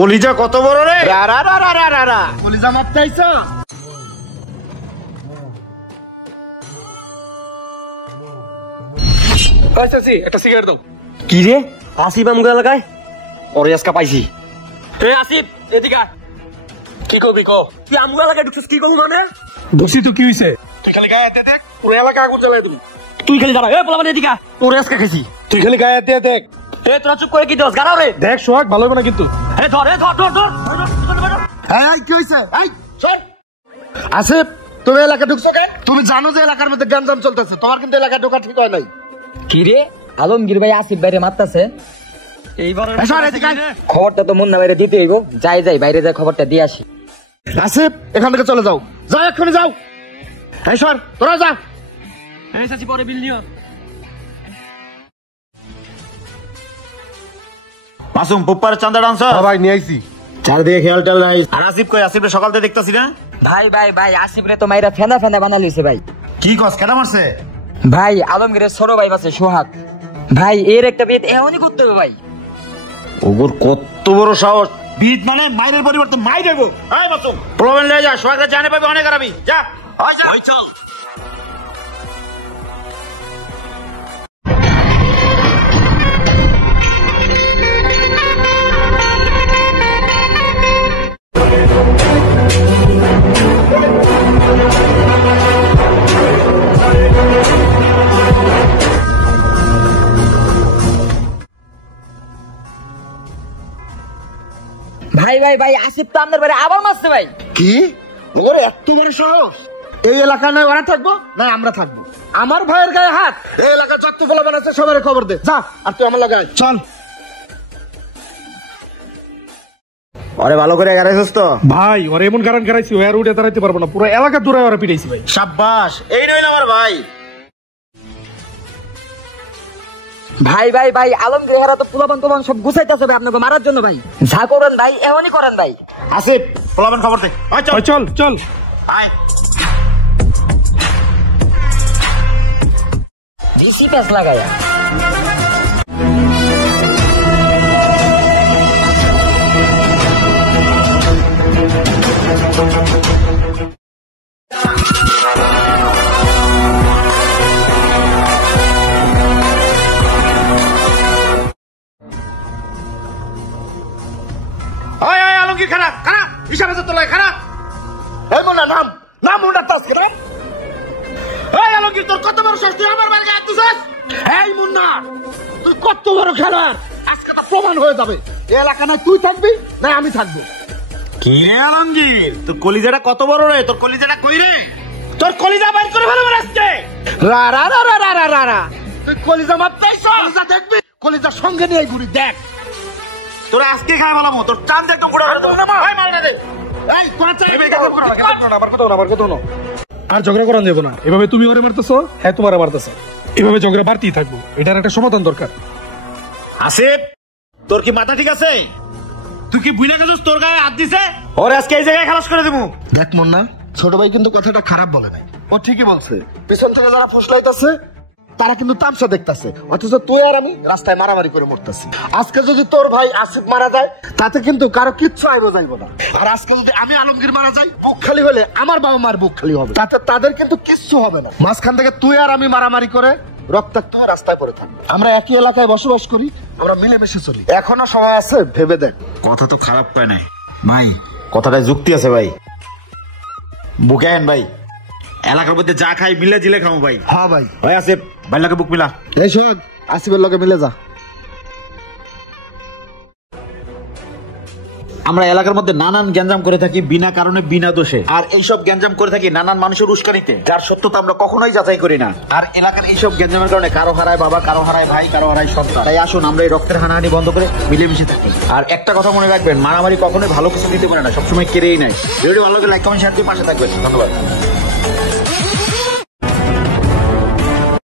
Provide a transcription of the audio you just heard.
কলিজা কত বড় রে? কলিজা মারতে আইছো? একটা সিগারেট দাও। কি রে আসিফ আমগো এলাকায়? ওরে আজকে পাইছি। আসিফ এদিকে কি করবি ক? তুই আমগো এলাকায় ঢুকছিস কি করবো মানে? ঢুকছি তো কি হয়েছে? তুই খালি গায়ে হাতে দেখ, পুরো এলাকা আগুন জ্বালাই দিবি। তুই খালি দাঁড়া, পোলা মানে এদিকে ওরে আজকে খাইছি। তুই খালি গায়ে হাতে দেখ। তোরা চুপ করে কি দোষ গাড়াও রে? দেখ সোহাগ, ভালো হবে না কিন্তু। ধর কি হয়েছে? আসিফ, তুমি এলাকা ঢুকছো কেন? তুমি জানো যে এলাকার মধ্যে গ্যাঞ্জাম চলতেছে, তোমার কিন্তু এলাকায় ঢোকা ঠিক হয় নাই। কি রে আলমগীর ভাই আসিফ বাইরে মারতেছে, খবরটা তো মুন্না বাইরে দিতে হইব। যাই বাইরে যাই খবরটা দিয়ে আসি। আসিফ, এখান থেকে চলে যাও, যাও এক্ষুনি যাও। এই সর, তোরা যা। পরে বিল নিও। মাসুম পুপ্পার চান্দা ডান্স ভাই নিয়ে আইছি। চারদিকে খেয়াল টেল নাই। আর আসিফ কই? আসিফ সকাল থেকে দেখতাছি না। ভাই আসিফ রে তো মাইরা ফেনা বানা লইছে ভাই। কি কস, কেন মারছে? ভাই আলমগীরের ছোট ভাই আছে সোহাগ ভাই, এর একটা বিয়ে এমনই করতে হবে ভাই। ওগোর কত বড় সাহস! বিদ মানে মাইরের পরিবর্তে মাই দেবো। এই মাসুম, প্রবলেম লয়ে যা, সোহাগরা জানে পাবে অনেক আরামি। যা ওই চল। ভাই আসিফ তো আপনার বাড়ি আবার মারছে ভাই। কি ওর এত বড় সাহস? এই এলাকা নয় ওরা থাকবো না আমরা থাকবো? আমার ভাইয়ের গায়ে হাত! এই এলাকা যত ফলা বানাচ্ছে সবার খবর দে। যা, আর তুই আমার লাগাই চল। আরে ভালো করে গাড়াইছিস তো ভাই? ওর এমন গারান গাড়াইছি, ও আর উঠে দাঁড়াইতে পারবো না, পুরো এলাকা দূরে ওরা পিটাইছি ভাই। সাব্বাস, এই নয় আমার ভাই। ভাই আলমগীর হারা তো পোলাপান সব গুছাইতেছে ভাই আপনাকে মারার জন্য ভাই। যা করেন ভাই এমনই করেন ভাই। আসিফ, পোলাপান খবর দে। চল আয়। ডিসি প্যাস লাগায়া আলমগীর খানা হিসাবে তো লাগে খানা। এই মোনা নাম মুন্ডা তাস কেন? এই আলমগীর, তোর কত বড় সাহস? তুই আমার বাড়ি গায়ে দিছিস? এই মুন্না, তুই কত বড় খেলোয়াড়! আজকে তো প্রমাণ হয়ে যাবে এই এলাকা না তুই থাকবি না আমি থাকবো। কি রে আলমগীর, তোর কলিজাটা কত বড় রে? তোর কলিজাটা কই রে? তোর কলিজা বাইর করে ফেলবো আজকে। তুই কলিজা মারতেছ? কলিজা দেখবি? কলিজা সঙ্গে নিয়ে ঘুরি দেখ। তোরা আজকে খাই বলামো, তোর চাঁদ একদম ঘোরা করে দেবো। এই মারনা দে। এই তোরা চাই আমার কথা না। আর ঝগড়া করা যাবো না। এভাবে তুমি ওরে মারতেছো, হ্যাঁ তোমারে মারতেছে, এভাবে ঝগড়া বাড়তেই থাকবো। এটার একটা সমাধান দরকার। আসিফ, তোর কি মাথা ঠিক আছে? তুই কি ভুলে গেছিস তোর গায়ে হাত দিছে? ওর আজকে এই জায়গায় খালাস করে দেবো। দেখ মুন্না, ছোট ভাই কিন্তু কথাটা খারাপ বলে নাই, ও ঠিকই বলছে। পিছন থেকে যারা ফুসলাইতেছে তারা কিন্তু তামসা দেখতেছে, অথচ তুই আর আমি রাস্তায় মারামারি করে মরতেছি। আজকে যদি তোর ভাই আসিফ মারা যায় তাতে কিন্তু কারো কিচ্ছু আইব যাইব না। আর আজকে যদি আমি আলমগীর মারা যাই, বুক খালি হলে আমার বাবা মার বুক খালি হবে, তাতে তাদের কিন্তু কিচ্ছু হবে না। মাঝখান থেকে তুই আর আমি মারামারি করে রক্তাক্ত রাস্তায় পড়ে থাকবো। আমরা একই এলাকায় বসবাস করি, আমরা মিলেমিশে চলি। এখনো সময় আছে, ভেবে দেখ। কথা তো খারাপ পায় নাই ভাই, কথাটায় যুক্তি আছে ভাই। বুকে আন ভাই, এলাকার মধ্যে যা খাই মিলে জিলে খাবো ভাই। হ্যাঁ ভাই। ভাই আসিফ, ভাই লাগে বুক মিলা। এই শোন, আসিফের লগে মিলে যা। আমরা এলাকার মধ্যে নানান গ্যাঞ্জাম করে থাকি বিনা কারণে, বিনা দোষে। আর এইসব গ্যাঞ্জাম করে থাকি নানান মানুষের উস্কানিতে, যার সত্যতা আমরা কখনোই যাচাই করি না। আর এলাকার এইসব গ্যাঞ্জামের কারণে কারো হারায় বাবা, কারো হারায় ভাই, কারো হারায় সন্তান। তাই আসুন আমরা এই রক্তের হানাহানি বন্ধ করে মিলেমিশে থাকি। আর একটা কথা মনে রাখবেন, মারামারি কখনোই ভালো কিছু দিতে পারে না, সবসময় কেড়েই নেয়। ভিডিও ভালো লাগে লাইক কমেন্ট শেয়ার দিয়ে পাশে থাকবেন। ধন্যবাদ।